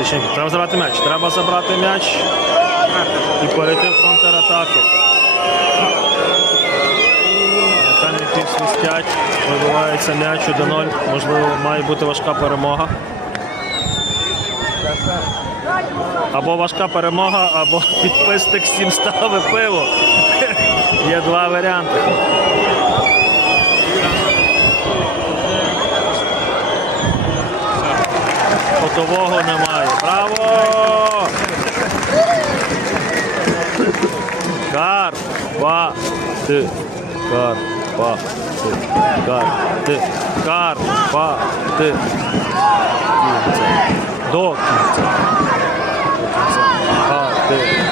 Тищенко. Треба забрати м'яч. Треба забрати м'яч і перейти в контратаку. Механіків свистять, вибивається м'яч 1-0. Можливо, має бути важка перемога. Або важка перемога, або підписник всім стави пиво. Є два варіанти. кутового немає. Браво! Карпати! Карпати! Карпати! Карпати! До кінця! До кінця! Карпати!